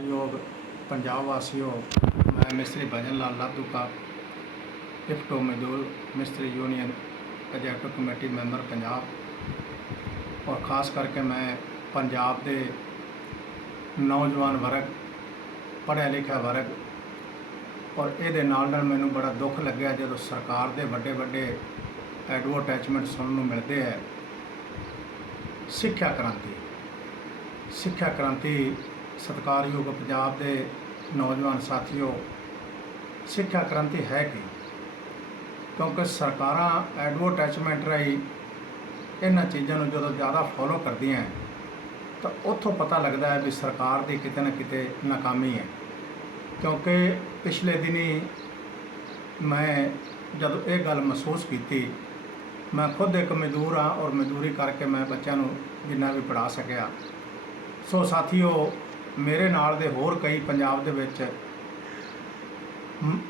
ਯੋਗ ਪੰਜਾਬ ਵਾਸੀਓ, ਮੈਂ ਮਿਸਤਰੀ ਭਜਨ ਲਾਲ ਲਾਧੂਕਾ ਇਫਟੋ ਮਜ਼ਦੂਰ, ਮਿਸਤਰੀ union executive committee member Punjab. ਔਰ ਖਾਸ ਕਰਕੇ ਮੈਂ ਪੰਜਾਬ ਦੇ ਨੌਜਵਾਨ ਵਰਗ, ਪੜ੍ਹਿਆ ਲਿਖਿਆ ਵਰਗ, ਔਰ ਇਹਦੇ ਨਾਲ ਨਾਲ ਮੈਨੂੰ ਬੜਾ ਦੁੱਖ ਲੱਗਿਆ ਜਦੋਂ ਸਰਕਾਰ ਦੇ ਵੱਡੇ ਵੱਡੇ ਐਡਵਰਟਾਈਜ਼ਮੈਂਟ ਸੁਣਨ ਨੂੰ ਮਿਲਦੇ ਹੈ। ਸਿੱਖਿਆ ਕ੍ਰਾਂਤੀ ਸਿੱਖਿਆ ਕ੍ਰਾਂਤੀ ਸਤਿਕਾਰਯੋਗ ਪੰਜਾਬ ਦੇ ਨੌਜਵਾਨ ਸਾਥੀਓ, ਸਿੱਖਿਆ ਕ੍ਰਾਂਤੀ ਹੈ ਕੀ? ਕਿਉਂਕਿ ਸਰਕਾਰਾਂ ਐਡਵਰਟਾਈਜ਼ਮੈਂਟ ਰਾਹੀਂ ਇਹਨਾਂ ਚੀਜ਼ਾਂ ਨੂੰ ਜਦੋਂ ਜ਼ਿਆਦਾ ਫੋਲੋ ਕਰਦੀਆਂ ਤਾਂ ਉੱਥੋਂ ਪਤਾ ਲੱਗਦਾ ਹੈ ਵੀ ਸਰਕਾਰ ਦੀ ਕਿਤੇ ਨਾ ਕਿਤੇ ਨਾਕਾਮੀ ਹੈ। ਕਿਉਂਕਿ ਪਿਛਲੇ ਦਿਨੀ ਮੈਂ ਜਦੋਂ ਇਹ ਗੱਲ ਮਹਿਸੂਸ ਕੀਤੀ, ਮੈਂ ਖੁਦ ਇੱਕ ਮਜ਼ਦੂਰ ਹਾਂ ਔਰ ਮਜ਼ਦੂਰੀ ਕਰਕੇ ਮੈਂ ਬੱਚਿਆਂ ਨੂੰ ਜਿੰਨਾ ਵੀ ਪੜ੍ਹਾ ਸਕਿਆ। ਸੋ ਸਾਥੀਓ ਮੇਰੇ ਨਾਲ ਦੇ ਹੋਰ ਕਈ ਪੰਜਾਬ ਦੇ ਵਿੱਚ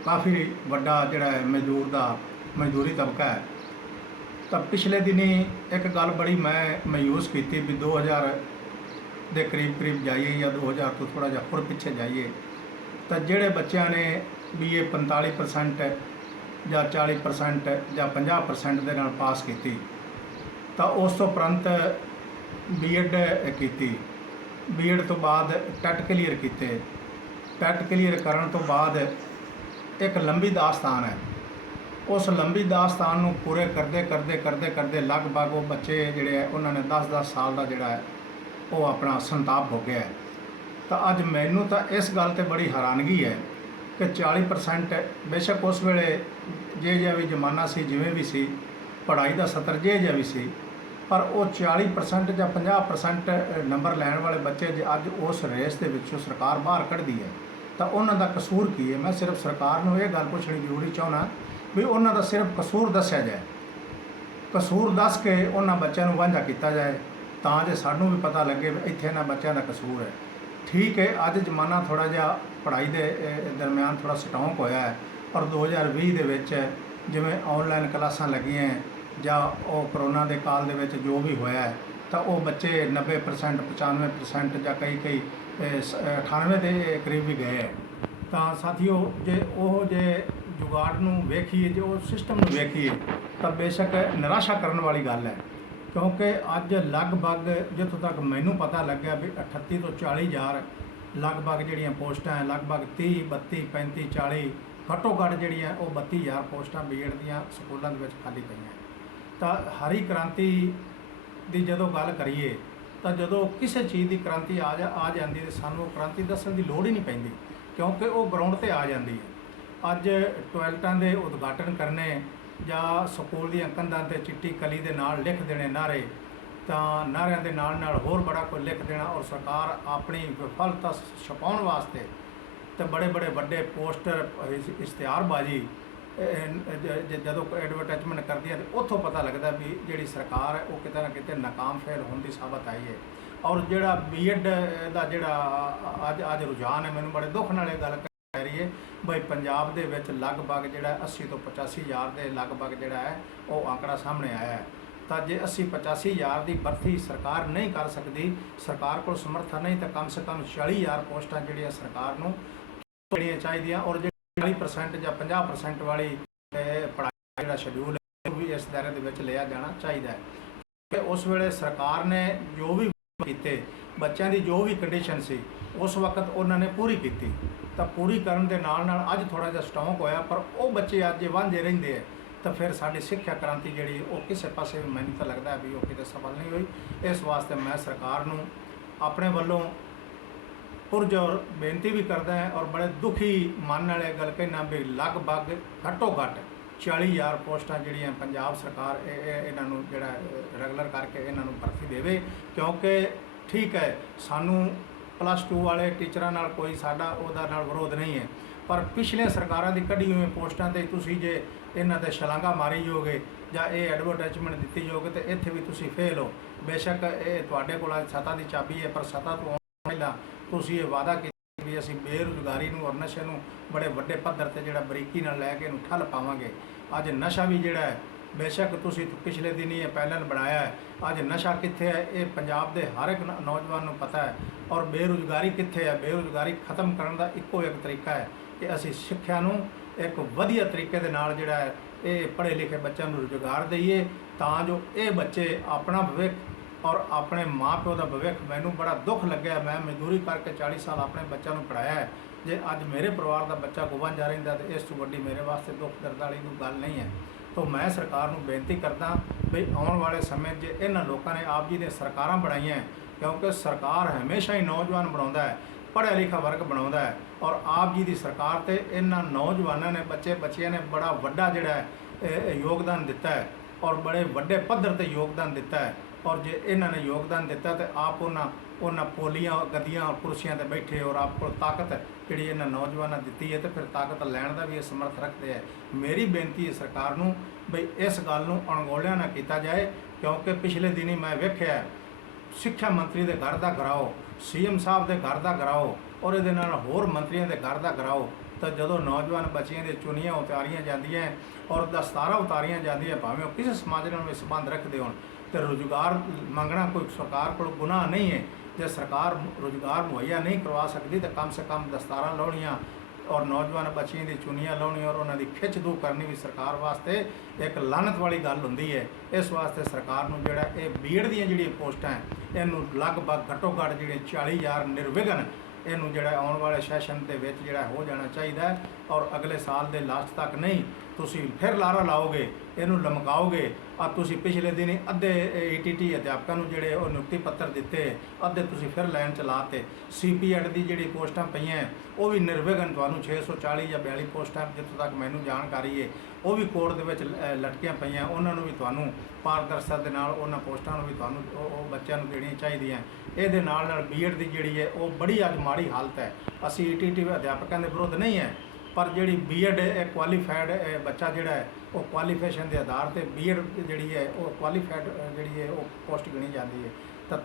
ਕਾਫੀ ਵੱਡਾ ਜਿਹੜਾ ਹੈ ਮਜ਼ਦੂਰ ਦਾ ਮਜ਼ਦੂਰੀ ਤਬਕਾ ਹੈ। ਤਾਂ ਪਿਛਲੇ ਦਿਨੀ ਇੱਕ ਗੱਲ ਬੜੀ ਮੈਂ ਮਹਿਸੂਸ ਕੀਤੀ ਵੀ 2000 ਦੇ ਕਰੀਬ ਕਰੀਬ ਜਾਈਏ ਜਾਂ 2000 ਤੋਂ ਥੋੜਾ ਜਿਹਾ ਹੋਰ ਪਿੱਛੇ ਜਾਈਏ, ਤਾਂ ਜਿਹੜੇ ਬੱਚਿਆਂ ਨੇ ਵੀ ਇਹ 45% ਜਾਂ 40% ਜਾਂ 50% ਦੇ ਨਾਲ ਪਾਸ ਕੀਤੀ, ਤਾਂ ਉਸ ਤੋਂ ਉਪਰੰਤ ਬੀਐਡ ਕੀਤੀ। ਬੀਐਡ ਤੋਂ ਬਾਅਦ ਟੈਟ ਕਲੀਅਰ ਕੀਤੇ। ਟੈਟ ਕਲੀਅਰ ਕਰਨ ਤੋਂ ਬਾਅਦ ਇੱਕ ਲੰਬੀ ਦਾਸਤਾਨ ਹੈ। ਉਸ ਲੰਬੀ ਦਾਸਤਾਨ ਨੂੰ ਪੂਰੇ ਕਰਦੇ ਕਰਦੇ ਕਰਦੇ ਕਰਦੇ ਲਗਭਗ ਉਹ ਬੱਚੇ ਜਿਹੜੇ ਹੈ, ਉਹਨਾਂ ਨੇ 10-10 ਸਾਲ ਦਾ ਜਿਹੜਾ ਹੈ, ਉਹ ਆਪਣਾ ਸੰਤਾਪ ਹੋ ਗਿਆ ਤਾਂ ਅੱਜ ਮੈਨੂੰ ਤਾਂ ਇਸ ਗੱਲ ਤੇ ਬੜੀ ਹੈਰਾਨਗੀ ਹੈ ਕਿ 40% ਬੇਸ਼ੱਕ ਉਸ ਵੇਲੇ ਜੇ ਜਿਹਾ ਵੀ ਜ਼ਮਾਨਾ ਸੀ, ਜਿਵੇਂ ਵੀ ਸੀ, ਪੜ੍ਹਾਈ ਦਾ ਸਤਰ ਜੇ ਜਿਹਾ ਵੀ ਸੀ ਪਰ ਉਹ 40% ਜਾਂ 50% ਨੰਬਰ ਲੈਣ ਵਾਲੇ ਬੱਚੇ ਜੇ ਅੱਜ ਉਸ ਰੇਸ ਦੇ ਵਿੱਚੋਂ ਸਰਕਾਰ ਬਾਹਰ ਕੱਢਦੀ ਹੈ, ਤਾਂ ਉਹਨਾਂ ਦਾ ਕਸੂਰ ਕੀ ਹੈ? ਮੈਂ ਸਿਰਫ ਸਰਕਾਰ ਨੂੰ ਇਹ ਗੱਲ ਪੁੱਛਣੀ ਜ਼ਰੂਰੀ ਚਾਹੁੰਦਾ ਵੀ ਉਹਨਾਂ ਦਾ ਸਿਰਫ ਕਸੂਰ ਦੱਸਿਆ ਜਾਏ। ਕਸੂਰ ਦੱਸ ਕੇ ਉਹਨਾਂ ਬੱਚਿਆਂ ਨੂੰ ਵਾਂਝਾ ਕੀਤਾ ਜਾਏ, ਤਾਂ ਜੇ ਸਾਨੂੰ ਵੀ ਪਤਾ ਲੱਗੇ ਵੀ ਇੱਥੇ ਇਹਨਾਂ ਬੱਚਿਆਂ ਦਾ ਕਸੂਰ ਹੈ। ਠੀਕ ਹੈ, ਅੱਜ ਜ਼ਮਾਨਾ ਥੋੜਾ ਜਿਹਾ ਪੜ੍ਹਾਈ ਦੇ ਦਰਮਿਆਨ ਥੋੜਾ ਸਟੌਂਕ ਹੋਇਆ ਹੈ, ਪਰ 2020 ਦੇ ਵਿੱਚ ਜਿਵੇਂ ਆਨਲਾਈਨ ਕਲਾਸਾਂ ਲੱਗੀਆਂ ਜਾਂ ਉਹ ਕਰੋਨਾ ਦੇ ਕਾਲ ਦੇ ਵਿੱਚ ਜੋ ਵੀ ਹੋਇਆ ਤਾਂ ਉਹ ਬੱਚੇ 90% 95% ਜਾਂ ਕਈ ਕਈ ਸ- ਅਹ, 98 ਦੇ ਕਰੀਬ ਵੀ ਗਏ ਹੈ। ਤਾਂ ਸਾਥੀਓ ਜੇ ਉਹ ਜੇ ਜੁਗਾੜ ਨੂੰ ਵੇਖੀਏ ਜੇ ਉਹ ਸਿਸਟਮ ਨੂੰ ਵੇਖੀਏ ਤਾਂ ਬੇਸ਼ੱਕ ਨਿਰਾਸ਼ਾ ਕਰਨ ਵਾਲੀ ਗੱਲ ਹੈ। ਕਿਉਂਕਿ ਅੱਜ ਲਗਭਗ ਜਿੱਥੋਂ ਤੱਕ ਮੈਨੂੰ ਪਤਾ ਲੱਗਿਆ ਵੀ 38 ਤੋਂ 40 ਹਜ਼ਾਰ ਲਗਭਗ ਜਿਹੜੀਆਂ ਪੋਸਟਾਂ ਹੈ ਲਗਭਗ 30 32 35 40 ਘੱਟੋ ਘੱਟ ਜਿਹੜੀਆਂ ਉਹ 32000 ਪੋਸਟਾਂ ਬੀਐਡ ਦੀਆਂ ਸਕੂਲਾਂ ਦੇ ਵਿੱਚ ਖਾਲੀ ਪਈਆਂ। ਤਾਂ ਹਰੀ ਕ੍ਰਾਂਤੀ ਦੀ ਜਦੋਂ ਗੱਲ ਕਰੀਏ, ਤਾਂ ਜਦੋਂ ਕਿਸੇ ਚੀਜ਼ ਦੀ ਕ੍ਰਾਂਤੀ ਆ ਜਾ ਆ ਜਾਂਦੀ ਹੈ ਸਾਨੂੰ ਉਹ ਕ੍ਰਾਂਤੀ ਦੱਸਣ ਦੀ ਲੋੜ ਹੀ ਨਹੀਂ ਪੈਂਦੀ, ਕਿਉਂਕਿ ਉਹ ਗਰਾਊਂਡ ਤੇ ਆ ਜਾਂਦੀ ਹੈ। ਅੱਜ ਟੋਇਲਟਾਂ ਦੇ ਉਦਘਾਟਨ ਕਰਨੇ ਜਾਂ ਸਕੂਲ ਦੀਆਂ ਕੰਧਾਂ ਤੇ ਚਿੱਟੀ ਕਲੀ ਦੇ ਨਾਲ ਲਿਖ ਦੇਣੇ ਨਾਰੇ ਤਾਂ ਨਾਰਿਆਂ ਦੇ ਨਾਲ ਨਾਲ ਹੋਰ ਬੜਾ ਕੁਝ ਲਿਖ ਦੇਣਾ ਔਰ ਸਰਕਾਰ ਆਪਣੀ ਵਿਫਲਤਾ ਛਪਾਉਣ ਵਾਸਤੇ ਤੇ ਬੜੇ ਬੜੇ ਵੱਡੇ ਪੋਸਟਰ ਇਸ਼ਤਿਹਾਰਬਾਜ਼ੀ ਜ- ਜ- ਜਦੋਂ ਐਡਵਰਟਾਈਜ਼ਮੈਂਟ ਕਰਦੀ ਹੈ ਤੇ ਉੱਥੋਂ ਪਤਾ ਲੱਗਦਾ ਵੀ ਜਿਹੜੀ ਸਰਕਾਰ ਹੈ, ਉਹ ਕਿਤੇ ਨਾ ਕਿਤੇ ਨਾਕਾਮ ਫੇਲ ਹੋਣ ਦੀ ਸਾਬਤ ਆਈ ਹੈ। ਔਰ ਜਿਹੜਾ ਬੀਐਡ ਦਾ ਜਿਹੜਾ ਅੱਜ ਅੱਜ ਰੁਝਾਨ ਹੈ, ਮੈਨੂੰ ਬੜੇ ਦੁੱਖ ਨਾਲ ਇਹ ਗੱਲ ਕਹਿ ਰਹੀ ਹੈ। ਬਈ ਪੰਜਾਬ ਦੇ ਵਿੱਚ ਲਗਭਗ ਜਿਹੜਾ 80 ਤੋਂ 85 ਹਜ਼ਾਰ ਦੇ ਲਗਭਗ ਜਿਹੜਾ ਹੈ, ਉਹ ਆંકੜਾ ਸਾਹਮਣੇ ਆਇਆ ਹੈ। ਤਾਂ ਜੇ 80 85 ਹਜ਼ਾਰ ਦੀ ਭਰਤੀ ਸਰਕਾਰ ਨਹੀਂ ਕਰ ਸਕਦੀ, ਸਰਕਾਰ ਕੋਲ ਸਮਰਥਨ ਨਹੀਂ, ਤਾਂ ਕਮ ਸੇ ਕਮ 40 ਹਜ਼ਾਰ ਪੋਸਟਾਂ ਜਿਹੜੀਆਂ ਸਰਕਾਰ ਨੂੰ ਦੇਣੀਆਂ ਚਾਹੀਦੀਆਂ। ਔਰ ਜਿਹੜੀ 40% ਜਾਂ 50% ਵਾਲੀ ਅਹ, ਪੜ੍ਹਾਈ ਜਿਹੜਾ ਸ਼ਡਿਊਲ ਹੈ ਉਹ ਵੀ ਇਸ ਦਾਇਰੇ ਦੇ ਵਿੱਚ ਲਿਆ ਜਾਣਾ ਚਾਹੀਦਾ ਹੈ। ਕਿ ਉਸ ਵੇਲੇ ਸਰਕਾਰ ਨੇ ਜੋ ਵੀ ਕੀਤੇ ਬੱਚਿਆਂ ਦੀ ਜੋ ਵੀ ਕੰਡੀਸ਼ਨ ਸੀ ਉਸ ਵਕਤ ਉਹਨਾਂ ਨੇ ਪੂਰੀ ਕੀਤੀ। ਤਾਂ ਪੂਰੀ ਕਰਨ ਦੇ ਨਾਲ ਨਾਲ ਅੱਜ ਥੋੜਾ ਜਿਹਾ ਸਟੌਂਕ ਹੋਇਆ ਪਰ ਉਹ ਬੱਚੇ ਅੱਜ ਵਾਂਝੇ ਰਹਿੰਦੇ ਆ ਤਾਂ ਫਿਰ ਸਾਡੀ ਸਿੱਖਿਆ ਕ੍ਰਾਂਤੀ ਜਿਹੜੀ ਉਹ ਕਿਸੇ ਪਾਸੇ ਵੀ ਮੈਨੂੰ ਤਾਂ ਲੱਗਦਾ ਵੀ ਉਹ ਕਿਤੇ ਸਫਲ ਨਹੀਂ ਹੋਈ। ਇਸ ਵਾਸਤੇ ਮੈਂ ਸਰਕਾਰ ਨੂੰ ਆਪਣੇ ਵੱਲੋਂ ਪੁਰਜੋਰ ਬੇਨਤੀ ਵੀ ਕਰਦਾ ਹੈ ਔਰ ਬੜੇ ਦੁਖੀ ਮਨ ਨਾਲ ਇਹ ਗੱਲ ਕਹਿਣਾ ਵੀ ਲਗਭਗ ਘੱਟੋ ਘੱਟ 40000 ਪੋਸਟਾਂ ਜਿਹੜੀਆਂ ਪੰਜਾਬ ਸਰਕਾਰ ਇਹ- ਇਹਨਾਂ ਨੂੰ ਜਿਹੜਾ ਰੈਗੂਲਰ ਕਰਕੇ ਇਹਨਾਂ ਨੂੰ ਭਰਤੀ ਦੇਵੇ, ਕਿਉਂਕਿ ਠੀਕ ਹੈ, ਸਾਨੂੰ ਪਲੱਸ 2 ਵਾਲੇ ਟੀਚਰਾਂ ਨਾਲ ਕੋਈ ਸਾਡਾ ਉਹਦਾ ਨਾਲ ਵਿਰੋਧ ਨਹੀਂ ਹੈ, ਪਰ ਪਿਛਲੇ ਸਰਕਾਰਾਂ ਦੀ ਕੱਢੀ ਹੋਈ ਪੋਸਟਾਂ ਤੇ ਤੁਸੀਂ ਜੇ ਇਹਨਾਂ 'ਤੇ ਛਲਾਂਗਾ ਮਾਰੀ ਜੋਗੇ ਜਾਂ ਇਹ ਐਡਵਰਟਾਈਜ਼ਮੈਂਟ ਦਿੱਤੀ ਜਾਓਗੇ ਤੇ ਇੱਥੇ ਵੀ ਤੁਸੀਂ ਫੇਲ ਹੋ। ਬੇਸ਼ੱਕ ਇਹ ਤੁਹਾਡੇ ਕੋਲ ਅੱਜ ਦੀ ਚਾਬੀ ਹੈ, ਪਰ ਸੱਤਾ ਤੋਂ ਆਉਣ ਤੋਂ ਪਹਿਲਾਂ ਤੁਸੀਂ ਇਹ ਵਾਅਦਾ ਕੀਤਾ ਵੀ ਅਸੀਂ ਬੇਰੁਜ਼ਗਾਰੀ ਨੂੰ ਔਰ ਨਸ਼ੇ ਨੂੰ ਬੜੇ ਵੱਡੇ ਪੱਧਰ ਤੇ ਜਿਹੜਾ ਬਰੀਕੀ ਨਾਲ ਲੈ ਕੇ ਇਹਨੂੰ ਠੱਲ ਪਾਵਾਂਗੇ। ਅੱਜ ਨਸ਼ਾ ਵੀ ਜਿਹੜਾ ਹੈ, ਬੇਸ਼ੱਕ ਤੁਸੀਂ ਪਿਛਲੇ ਦਿਨੀ ਇਹ ਪੈਨਲ ਬਣਾਇਆ ਹੈ, ਅੱਜ ਨਸ਼ਾ ਕਿੱਥੇ ਹੈ, ਇਹ ਪੰਜਾਬ ਦੇ ਹਰ ਇੱਕ ਨੌਜਵਾਨ ਨੂੰ ਪਤਾ ਹੈ ਔਰ ਬੇਰੁਜ਼ਗਾਰੀ ਕਿੱਥੇ ਹੈ, ਬੇਰੁਜ਼ਗਾਰੀ ਖਤਮ ਕਰਨ ਦਾ ਇੱਕੋ ਇੱਕ ਤਰੀਕਾ ਹੈ ਕਿ ਅਸੀਂ ਸਿੱਖਿਆ ਨੂੰ ਇੱਕ ਵਧੀਆ ਤਰੀਕੇ ਦੇ ਨਾਲ ਜਿਹੜਾ ਹੈ, ਇਹ ਪੜ੍ਹੇ ਲਿਖੇ ਬੱਚਿਆਂ ਨੂੰ ਰੁਜ਼ਗਾਰ ਦਈਏ ਤਾਂ ਜੋ ਇਹ ਬੱਚੇ ਆਪਣਾ ਭਵਿੱਖ ਔਰ ਆਪਣੇ ਮਾਪਿਓ ਦਾ ਭਵਿੱਖ ਮੈਨੂੰ ਬੜਾ ਦੁੱਖ ਲੱਗਿਆ। ਮੈਂ ਮਜ਼ਦੂਰੀ ਕਰਕੇ 40 ਸਾਲ ਆਪਣੇ ਬੱਚਿਆਂ ਨੂੰ ਪੜਾਇਆ ਹੈ। ਜੇ ਅੱਜ ਮੇਰੇ ਪਰਿਵਾਰ ਦਾ ਬੱਚਾ ਗੋਬਨ ਜਾ ਰਹਿੰਦਾ ਤੇ ਇਸ ਤੋਂ ਵੱਡੀ ਮੇਰੇ ਵਾਸਤੇ ਦੁੱਖ ਦਰਦ ਵਾਲੀ ਕੋਈ ਗੱਲ ਨਹੀਂ ਹੈ। ਤੋਂ ਮੈਂ ਸਰਕਾਰ ਨੂੰ ਬੇਨਤੀ ਕਰਦਾ ਵੀ ਆਉਣ ਵਾਲੇ ਸਮੇਂ 'ਚ ਇਹਨਾਂ ਲੋਕਾਂ ਨੇ ਆਪ ਜੀ ਨੇ ਸਰਕਾਰਾਂ ਬਣਾਈਆਂ ਕਿਉਂਕਿ ਸਰਕਾਰ ਹਮੇਸ਼ਾ ਹੀ ਨੌਜਵਾਨ ਬਣਾਉਂਦਾ ਹੈ, ਪੜ੍ਹਿਆ ਲਿਖਾ ਵਰਗ ਬਣਾਉਂਦਾ ਹੈ ਔਰ ਆਪ ਜੀ ਦੀ ਸਰਕਾਰ ਤੇ ਇਹਨਾਂ ਨੌਜਵਾਨਾਂ ਨੇ ਬੱਚੇ ਬੱਚਿਆਂ ਨੇ ਬੜਾ ਵੱਡਾ ਜਿਹੜਾ ਇਹ- ਯੋਗਦਾਨ ਦਿੱਤਾ ਹੈ। ਔਰ ਬੜੇ ਵੱਡੇ ਪੱਧਰ ਤੇ ਯੋਗਦਾਨ ਦਿੱਤਾ ਹੈ। ਔਰ ਜੇ ਇਹਨਾਂ ਨੇ ਯੋਗਦਾਨ ਦਿੱਤਾ ਤੇ ਆਪ ਉਹਨਾਂ ਉਹਨਾਂ ਪੋਲੀਆਂ, ਗੱਦੀਆਂ ਔਰ ਕੁਰਸੀਆਂ ਤੇ ਬੈਠੇ ਔਰ ਆਪ ਕੋਲ ਤਾਕਤ ਜਿਹੜੀ ਇਹਨਾਂ ਨੌਜਵਾਨਾਂ ਦਿੱਤੀ ਹੈ ਤੇ ਫਿਰ ਤਾਕਤ ਲੈਣ ਦਾ ਵੀ ਇਹ ਸਮਰਥ ਰੱਖਦੇ ਹੈ। ਮੇਰੀ ਬੇਨਤੀ ਹੈ ਸਰਕਾਰ ਨੂੰ ਬਈ ਇਸ ਗੱਲ ਨੂੰ ਅਣਗੌਲਿਆ ਨਾ ਕੀਤਾ ਜਾਏ, ਕਿਉਂਕਿ ਪਿਛਲੇ ਦਿਨੀ ਮੈਂ ਵੇਖਿਆ ਸਿੱਖਿਆ ਮੰਤਰੀ ਦੇ ਘਰ ਦਾ ਘਰਾਓ, ਸੀਐਮ ਸਾਹਿਬ ਦੇ ਘਰ ਦਾ ਘਰਾਓ ਔਰ ਇਹਦੇ ਨਾਲ ਹੋਰ ਮੰਤਰੀਆਂ ਦੇ ਘਰ ਦਾ ਘਰਾਓ ਤਾਂ ਜਦੋਂ ਨੌਜਵਾਨ ਬੱਚਿਆਂ ਦੇ ਚੁੰਨੀਆਂ ਉਤਾਰੀਆਂ ਜਾਂਦੀਆਂ ਔਰ ਦਸਤਾਰਾਂ ਉਤਾਰੀਆਂ ਜਾਂਦੀਆਂ, ਭਾਵੇਂ ਉਹ ਕਿਸੇ ਸਮਾਜ ਨਾਲ ਵੀ ਸੰਬੰਧ ਰੱਖਦੇ ਹੋਣ, ਤੇ ਰੁਜ਼ਗਾਰ ਮੰਗਣਾ ਕੋਈ ਸਰਕਾਰ ਕੋਲ ਗੁਨਾਹ ਨਹੀਂ ਹੈ। ਜੇ ਸਰਕਾਰ ਰੁਜ਼ਗਾਰ ਮੁਹੱਈਆ ਨਹੀਂ ਕਰਵਾ ਸਕਦੀ, ਤਾਂ ਕਮ ਸੇ ਕਮ ਦਸਤਾਰਾਂ ਲਾਉਣੀਆਂ ਔਰ ਨੌਜਵਾਨ ਬੱਚਿਆਂ ਦੀ ਚੁੰਨੀਆਂ ਲਾਉਣੀਆਂ ਔਰ ਉਹਨਾਂ ਦੀ ਖਿੱਚ ਦੂ ਕਰਨੀ ਵੀ ਸਰਕਾਰ ਵਾਸਤੇ ਇੱਕ ਲਾਨਤ ਵਾਲੀ ਗੱਲ ਹੁੰਦੀ ਹੈ। ਇਸ ਵਾਸਤੇ ਸਰਕਾਰ ਨੂੰ ਜਿਹੜਾ ਇਹ ਬੀਐਡ ਦੀਆਂ ਜਿਹੜੀਆਂ ਪੋਸਟਾਂ, ਇਹਨੂੰ ਲਗਭਗ ਘੱਟੋ ਘੱਟ ਜਿਹੜੇ 40000 ਨਿਰਵਿਘਨ ਇਹਨੂੰ ਜਿਹੜਾ ਆਉਣ ਵਾਲੇ ਸੈਸ਼ਨ ਦੇ ਵਿੱਚ ਜਿਹੜਾ ਹੋ ਜਾਣਾ ਚਾਹੀਦਾ ਹੈ ਔਰ ਅਗਲੇ ਸਾਲ ਦੇ ਲਾਸਟ ਤੱਕ ਨਹੀਂ ਤੁਸੀਂ ਫਿਰ ਲਾਰਾ ਲਾਓਗੇ ਇਹਨੂੰ ਲਮਕਾਓਗੇ ਆ ਤੁਸੀਂ ਪਿਛਲੇ ਦਿਨੀ ਅੱਧੇ ਏਟੀਟੀ ਅਧਿਆਪਕਾਂ ਨੂੰ ਜਿਹੜੇ ਉਹ ਨਿਯੁਕਤੀ ਪੱਤਰ ਦਿੱਤੇ ਅੱਧੇ ਤੁਸੀਂ ਫਿਰ ਲਾਈਨ ਚ ਲਾਤੇ ਸੀਪੀਐਡ ਦੀ ਜਿਹੜੀ ਪੋਸਟਾਂ ਪਈਆਂ ਉਹ ਵੀ ਨਿਰਵਿਘਨ ਤੁਹਾਨੂੰ 640 ਜਾਂ 42 ਪੋਸਟਾਂ ਜਿੱਥੋਂ ਤੱਕ ਮੈਨੂੰ ਜਾਣਕਾਰੀ ਹੈ ਉਹ ਵੀ ਕੋਰਟ ਦੇ ਵਿੱਚ ਅ, ਲਟਕੀਆਂ ਪਈਆਂ ਉਹਨਾਂ ਨੂੰ ਵੀ ਤੁਹਾਨੂੰ ਪਾਰਦਰਸ਼ਤਾ ਦੇ ਨਾਲ ਉਹਨਾਂ ਪੋਸਟਾਂ ਨੂੰ ਵੀ ਤੁਹਾਨੂੰ ਉਹ ਉਹ ਬੱਚਿਆਂ ਨੂੰ ਦੇਣੀਆਂ ਚਾਹੀਦੀਆਂ। ਇਹਦੇ ਨਾਲ ਨਾਲ ਬੀਐਡ ਦੀ ਜਿਹੜੀ ਹੈ ਉਹ ਬੜੀ ਅੱਜ ਮਾੜੀ ਹਾਲਤ ਹੈ। ਅਸੀਂ ਈਟੀਟੀ ਅਧਿਆਪਕਾਂ ਦੇ ਵਿਰੁੱਧ ਨਹੀਂ ਹੈ, ਪਰ ਜਿਹੜੀ ਬੀਐਡ ਹੈ ਕੁਆਲੀਫਾਈਡ ਬੱਚਾ ਜਿਹੜਾ ਹੈ, ਉਹ ਕੁਆਲੀਫਿਕੇਸ਼ਨ ਦੇ ਆਧਾਰ ਤੇ ਬੀਐਡ ਜਿਹੜੀ ਹੈ, ਉਹ ਕੁਆਲੀਫਾਈਡ ਜਿਹੜੀ ਹੈ, ਉਹ ਪੋਸਟ ਗਿਣੀ ਜਾਂਦੀ ਹੈ।